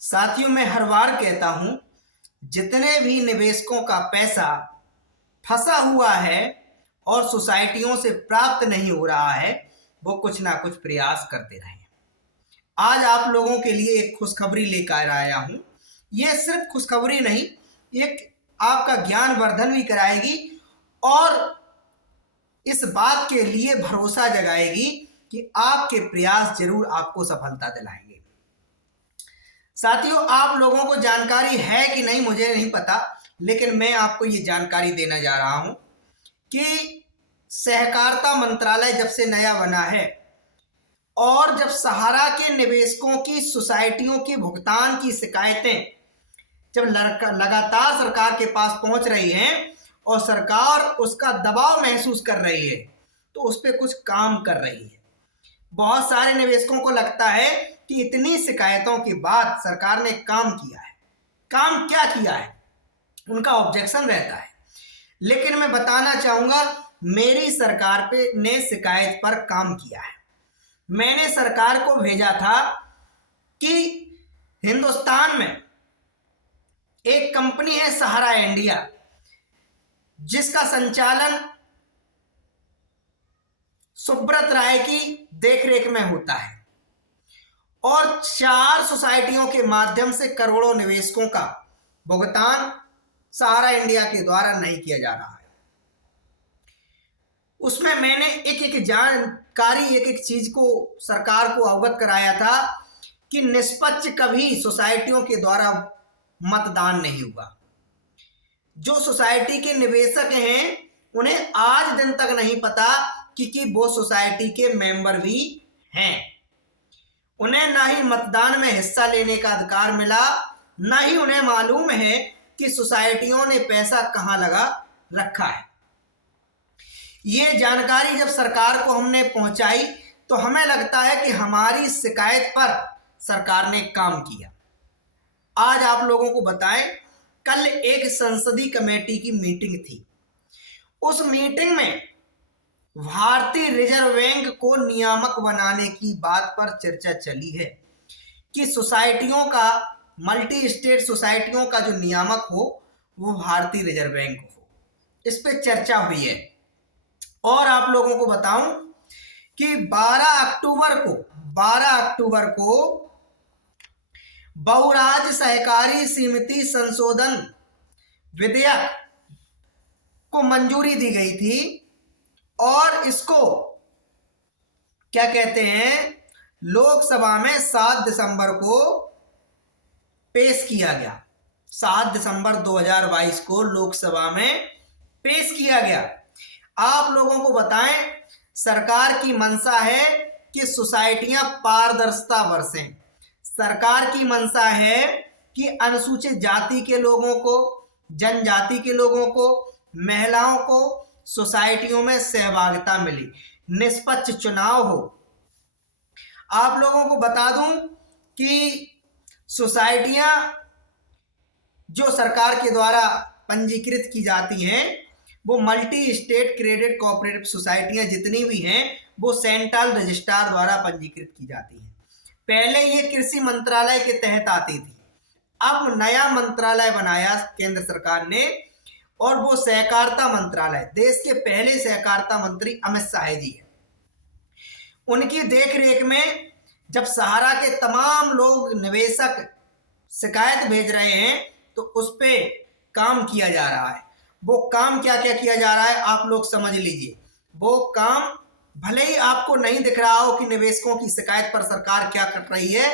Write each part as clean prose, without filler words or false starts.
साथियों, मैं हर बार कहता हूं, जितने भी निवेशकों का पैसा फंसा हुआ है और सोसाइटियों से प्राप्त नहीं हो रहा है, वो कुछ ना कुछ प्रयास करते रहे। आज आप लोगों के लिए एक खुशखबरी लेकर आया हूं। ये सिर्फ खुशखबरी नहीं, एक आपका ज्ञान वर्धन भी कराएगी और इस बात के लिए भरोसा जगाएगी कि आपके प्रयास जरूर आपको सफलता दिलाएंगे। साथियों, आप लोगों को जानकारी है कि नहीं मुझे नहीं पता, लेकिन मैं आपको ये जानकारी देना जा रहा हूं कि सहकारिता मंत्रालय जब से नया बना है और जब सहारा के निवेशकों की सोसाइटियों के भुगतान की शिकायतें जब लगातार सरकार के पास पहुंच रही हैं और सरकार उसका दबाव महसूस कर रही है, तो उस पर कुछ काम कर रही है। बहुत सारे निवेशकों को लगता है कि इतनी शिकायतों के बाद सरकार ने काम किया है। काम क्या किया है, उनका ऑब्जेक्शन रहता है। लेकिन मैं बताना चाहूंगा, मेरी सरकार पे ने शिकायत पर काम किया है। मैंने सरकार को भेजा था कि हिंदुस्तान में एक कंपनी है सहारा इंडिया, जिसका संचालन सुब्रत राय की देखरेख में होता है और 4 सोसाइटियों के माध्यम से करोड़ों निवेशकों का भुगतान सहारा इंडिया के द्वारा नहीं किया जा रहा है। उसमें मैंने एक एक जानकारी, एक एक चीज को सरकार को अवगत कराया था कि निष्पक्ष कभी सोसाइटियों के द्वारा मतदान नहीं हुआ। जो सोसाइटी के निवेशक हैं, उन्हें आज दिन तक नहीं पता कि वो सोसाइटी के मेंबर भी हैं। उन्हें ना ही मतदान में हिस्सा लेने का अधिकार मिला, ना ही उन्हें मालूम है कि सोसाइटियों ने पैसा कहां लगा रखा है। ये जानकारी जब सरकार को हमने पहुंचाई तो हमें लगता है कि हमारी शिकायत पर सरकार ने काम किया। आज आप लोगों को बताएं, कल एक संसदीय कमेटी की मीटिंग थी। उस मीटिंग में भारतीय रिजर्व बैंक को नियामक बनाने की बात पर चर्चा चली है कि सोसाइटियों का, मल्टी स्टेट सोसाइटियों का जो नियामक हो वो भारतीय रिजर्व बैंक हो। इस पे चर्चा हुई है। और आप लोगों को बताऊं कि 12 अक्टूबर को बहुराज्य सहकारी समिति संशोधन विधेयक को मंजूरी दी गई थी और इसको क्या कहते हैं, लोकसभा में 7 दिसंबर को पेश किया गया। 7 दिसंबर 2022 को लोकसभा में पेश किया गया। आप लोगों को बताएं, सरकार की मंशा है कि सोसाइटियां पारदर्शिता बरसें। सरकार की मंशा है कि अनुसूचित जाति के लोगों को, जनजाति के लोगों को, महिलाओं को सोसाइटियों में सहभागिता मिली, निष्पक्ष चुनाव हो। आप लोगों को बता दूं कि सोसाइटियां जो सरकार के द्वारा पंजीकृत की जाती हैं, वो मल्टी स्टेट क्रेडिट कोऑपरेटिव सोसाइटियां जितनी भी हैं, वो सेंट्रल रजिस्ट्रार द्वारा पंजीकृत की जाती हैं। पहले ये कृषि मंत्रालय के तहत आती थी, अब नया मंत्रालय बनाया केंद्र सरकार ने और वो सहकारिता मंत्रालय, देश के पहले सहकारिता मंत्री अमित शाह जी है। उनकी देखरेख में जब सहारा के तमाम लोग, निवेशक शिकायत भेज रहे हैं, तो उस पे काम किया जा रहा है। वो काम क्या क्या किया जा रहा है आप लोग समझ लीजिए। वो काम भले ही आपको नहीं दिख रहा हो कि निवेशकों की शिकायत पर सरकार क्या कर रही है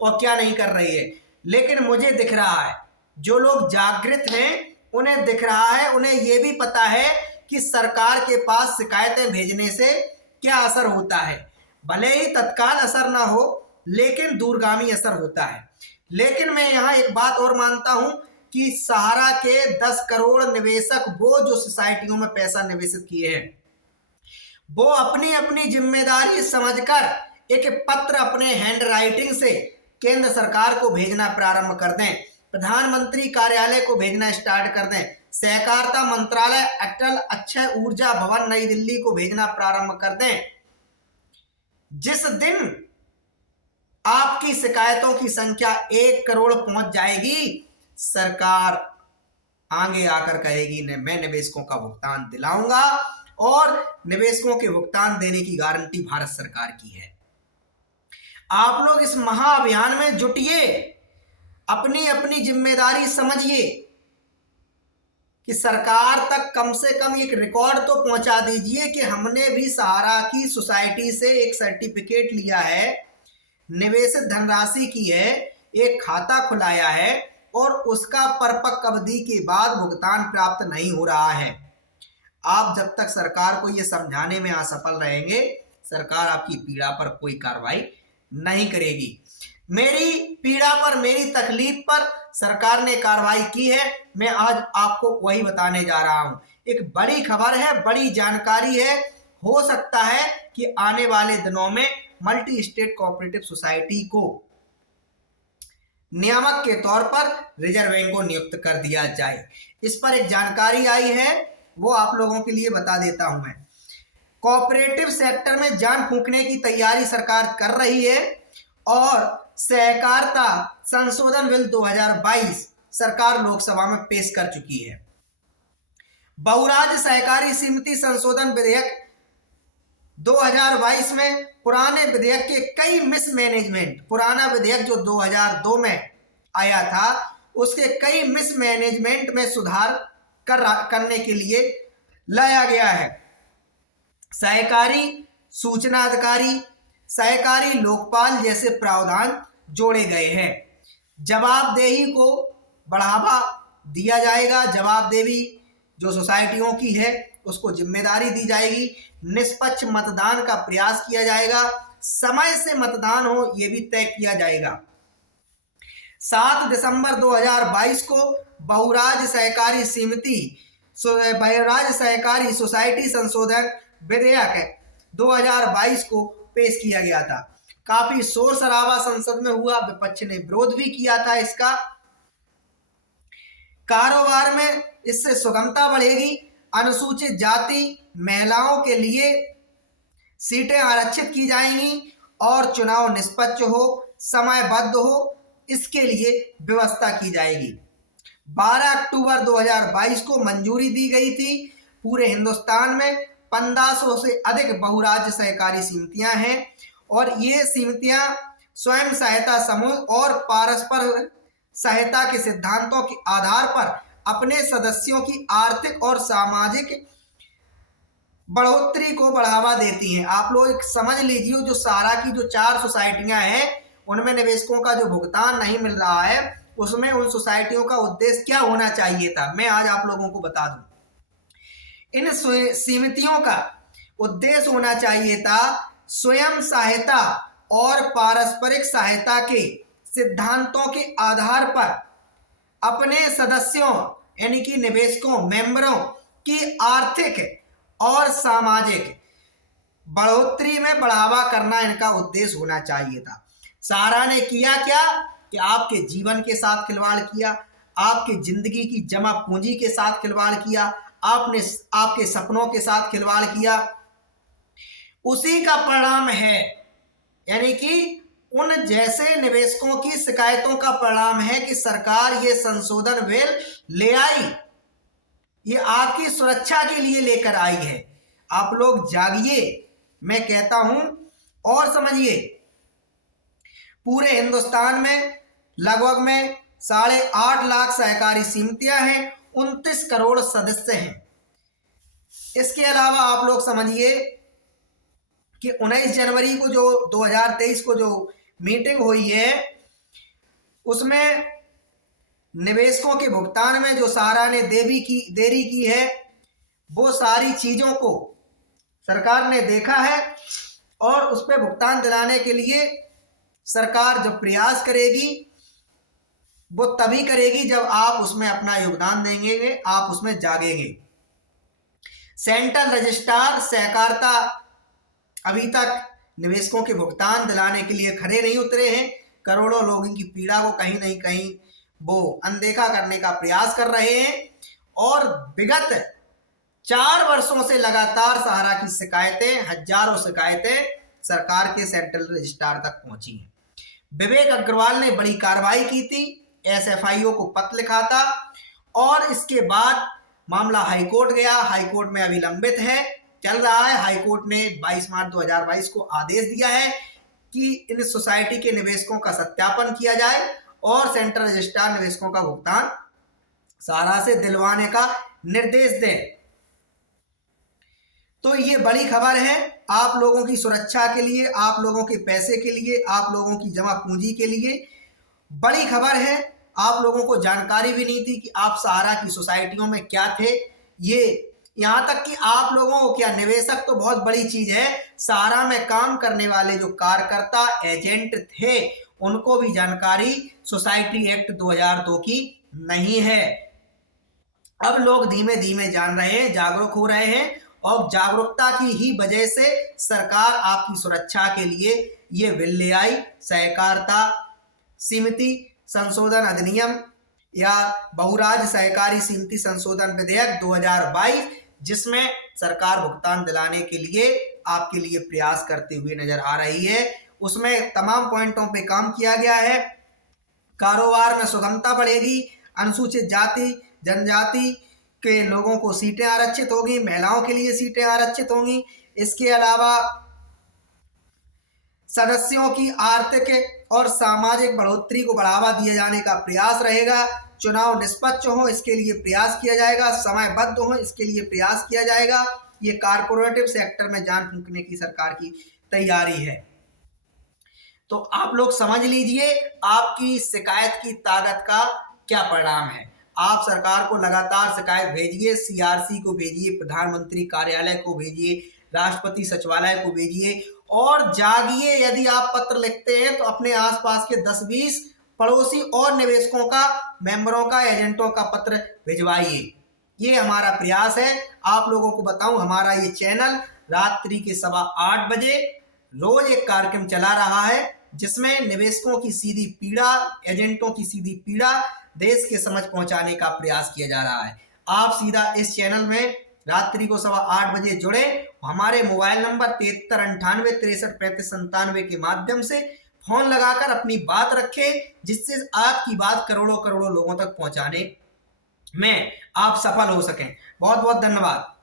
और क्या नहीं कर रही है, लेकिन मुझे दिख रहा है। जो लोग जागृत हैं उन्हें दिख रहा है, उन्हें यह भी पता है कि सरकार के पास शिकायतें भेजने से क्या असर होता है। भले ही तत्काल असर ना हो, लेकिन दूरगामी असर होता है। लेकिन मैं यहां एक बात और मानता हूं कि सहारा के 10 करोड़ निवेशक, वो जो सोसाइटियों में पैसा निवेशित किए हैं, वो अपनी अपनी जिम्मेदारी समझकर एक पत्र अपने हैंड राइटिंग से केंद्र सरकार को भेजना प्रारंभ कर दें, प्रधानमंत्री कार्यालय को भेजना स्टार्ट कर दें, सहकारिता मंत्रालय अटल अक्षय ऊर्जा भवन नई दिल्ली को भेजना प्रारंभ कर दें। जिस दिन आपकी शिकायतों की संख्या 1 करोड़ पहुंच जाएगी, सरकार आगे आकर कहेगी मैं निवेशकों का भुगतान दिलाऊंगा, और निवेशकों के भुगतान देने की गारंटी भारत सरकार की है। आप लोग इस महाअभियान में जुटिए, अपनी अपनी जिम्मेदारी समझिए कि सरकार तक कम से कम एक रिकॉर्ड तो पहुंचा दीजिए कि हमने भी सहारा की सोसाइटी से एक सर्टिफिकेट लिया है, निवेशित धनराशि की है, एक खाता खुलाया है, और उसका परिपक्व अवधि के बाद भुगतान प्राप्त नहीं हो रहा है। आप जब तक सरकार को यह समझाने में असफल रहेंगे, सरकार आपकी पीड़ा पर कोई कार्रवाई नहीं करेगी। मेरी पीड़ा पर, मेरी तकलीफ पर सरकार ने कार्रवाई की है, मैं आज आपको वही बताने जा रहा हूं। एक बड़ी खबर है, बड़ी जानकारी है। हो सकता है कि आने वाले दिनों में मल्टी स्टेट कोऑपरेटिव सोसाइटी को नियामक के तौर पर रिजर्व बैंक को नियुक्त कर दिया जाए। इस पर एक जानकारी आई है, वो आप लोगों के लिए बता देता हूं मैं। कोऑपरेटिव सेक्टर में जान फूंकने की तैयारी सरकार कर रही है, और सहकारिता संशोधन बिल 2022 सरकार लोकसभा में पेश कर चुकी है। बहुराज्य सहकारी समिति संशोधन विधेयक 2022 में पुराने विधेयक के कई मिसमैनेजमेंट, पुराना विधेयक जो 2002 में आया था, उसके कई मिसमैनेजमेंट में सुधार करने के लिए लाया गया है। सहकारी सूचना अधिकारी, सहकारी लोकपाल जैसे प्रावधान जोड़े गए हैं। जवाबदेही को बढ़ावा दिया जाएगा, जवाबदेही जो सोसाइटियों की है उसको जिम्मेदारी दी जाएगी, निष्पक्ष मतदान का प्रयास किया जाएगा, समय से मतदान हो यह भी तय किया जाएगा। 7 दिसंबर 2022 को बहुराज्य सहकारी समिति, बहुराज्य सहकारी सोसाइटी संशोधन विधेयक 2022 को पेश किया गया था। काफी शोर शराबा संसद में हुआ, विपक्ष ने विरोध भी किया था इसका। कारोबार में इससे सुगमता बढ़ेगी, अनुसूचित जाति महिलाओं के लिए सीटें आरक्षित की जाएंगी, और चुनाव निष्पक्ष हो, समयबद्ध हो, इसके लिए व्यवस्था की जाएगी। 12 अक्टूबर 2022 को मंजूरी दी गई थी। पूरे हिंदुस्तान में 1500 से अधिक बहुराज्य सहकारी समितियां हैं, और ये समितियां स्वयं सहायता समूह और परस्पर सहायता के सिद्धांतों के आधार पर अपने सदस्यों की आर्थिक और सामाजिक बढ़ोतरी को बढ़ावा देती हैं। आप लोग समझ लीजिए, जो सहारा की जो 4 सोसाइटियां हैं उनमें निवेशकों का जो भुगतान नहीं मिल रहा है, उसमें उन सोसाइटियों का उद्देश्य क्या होना चाहिए था, मैं आज आप लोगों को बता दूं। इन समितियों का उद्देश्य होना चाहिए था स्वयं सहायता और पारस्परिक सहायता के सिद्धांतों के आधार पर अपने सदस्यों यानी कि निवेशकों, मेंबरों की आर्थिक और सामाजिक बढ़ोतरी में बढ़ावा करना इनका उद्देश्य होना चाहिए था। सहारा ने किया क्या कि आपके जीवन के साथ खिलवाड़ किया, आपकी जिंदगी की जमा पूंजी के साथ खिलवाड़ किया, आपने आपके सपनों के साथ खिलवाड़ किया। उसी का परिणाम है, यानी कि उन जैसे निवेशकों की शिकायतों का परिणाम है कि सरकार ये संशोधन बिल ले आई। ये आपकी सुरक्षा के लिए लेकर आई है। आप लोग जागिए, मैं कहता हूं, और समझिए। पूरे हिंदुस्तान में लगभग में 8.5 लाख सहकारी समितियां हैं, 29 करोड़ सदस्य हैं। इसके अलावा आप लोग समझिए कि 19 जनवरी को जो 2023 को जो मीटिंग हुई है, उसमें निवेशकों के भुगतान में जो सहारा ने देरी की है, वो सारी चीजों को सरकार ने देखा है, और उस पर भुगतान दिलाने के लिए सरकार जो प्रयास करेगी वो तभी करेगी जब आप उसमें अपना योगदान देंगे, आप उसमें जागेंगे। सेंट्रल रजिस्ट्रार सहकारिता अभी तक निवेशकों के भुगतान दिलाने के लिए खड़े नहीं उतरे हैं। करोड़ों लोगों की पीड़ा को कहीं नहीं कहीं वो अनदेखा करने का प्रयास कर रहे हैं, और विगत 4 वर्षों से लगातार सहारा की शिकायतें, हजारों शिकायतें सरकार के सेंट्रल रजिस्ट्रार तक पहुंची हैं। विवेक अग्रवाल ने बड़ी कार्रवाई की थी, एसएफआईओ को पत्र लिखा था और इसके बाद मामला हाईकोर्ट गया। हाईकोर्ट में अभी लंबित है, चल रहा है। हाईकोर्ट ने 22 मार्च 2022 को आदेश दिया है कि इन सोसाइटी के निवेशकों का सत्यापन किया जाए और सेंट्रल रजिस्ट्रार निवेशकों का भुगतान सारा से दिलवाने का निर्देश दें। तो ये बड़ी खबर है आप लोगों की सुरक्षा के लिए, आप लोगों के पैसे के लिए, आप लोगों की जमा पूंजी के लिए बड़ी खबर है। आप लोगों को जानकारी भी नहीं थी कि आप सहारा की सोसाइटियों में क्या थे। ये यहाँ तक कि आप लोगों को क्या, निवेशक तो बहुत बड़ी चीज है, सहारा में काम करने वाले जो कार्यकर्ता एजेंट थे उनको भी जानकारी सोसाइटी एक्ट 2002 की नहीं है। अब लोग धीमे धीमे जान रहे हैं, जागरूक हो रहे हैं और जागरूकता की ही वजह से सरकार आपकी सुरक्षा के लिए ये बिल ले आई, सहकारिता समिति संशोधन अधिनियम या बहुराज्य सहकारी समिति संशोधन विधेयक 2022, जिसमें सरकार भुगतान दिलाने के लिए आपके लिए प्रयास करते हुए नजर आ रही है। उसमें तमाम पॉइंटों पे काम किया गया है। कारोबार में सुगमता बढ़ेगी, अनुसूचित जाति जनजाति के लोगों को सीटें आरक्षित होगी, महिलाओं के लिए सीटें आरक्षित होंगी। इसके अलावा सदस्यों की आर्थिक और सामाजिक बढ़ोतरी को बढ़ावा दिए जाने का प्रयास रहेगा। चुनाव निष्पक्ष हो इसके लिए प्रयास किया जाएगा, समयबद्ध हो इसके लिए प्रयास किया जाएगा। ये कारपोरेटिव सेक्टर में जान फूंकने की सरकार की तैयारी है। तो आप लोग समझ लीजिए आपकी शिकायत की ताकत का क्या परिणाम है। आप सरकार को लगातार शिकायत भेजिए, सीआरसी को भेजिए, प्रधानमंत्री कार्यालय को भेजिए, राष्ट्रपति सचिवालय को भेजिए और जागिए। यदि आप पत्र लिखते हैं तो अपने आसपास के 10-20 पड़ोसी और निवेशकों का, मेंबरों का, एजेंटों का पत्र भिजवाइए। ये हमारा प्रयास है। आप लोगों को बताऊं, हमारा ये चैनल रात्रि के 8:15 बजे रोज एक कार्यक्रम चला रहा है जिसमें निवेशकों की सीधी पीड़ा, एजेंटों की सीधी पीड़ा देश के समझ पहुंचाने का प्रयास किया जा रहा है। आप सीधा इस चैनल में रात्रि को 8:15 बजे जुड़े, हमारे मोबाइल नंबर 7398 63 35 के माध्यम से फोन लगाकर अपनी बात रखें, जिससे आपकी बात करोड़ों करोड़ों लोगों तक पहुंचाने में आप सफल हो सकें। बहुत बहुत धन्यवाद।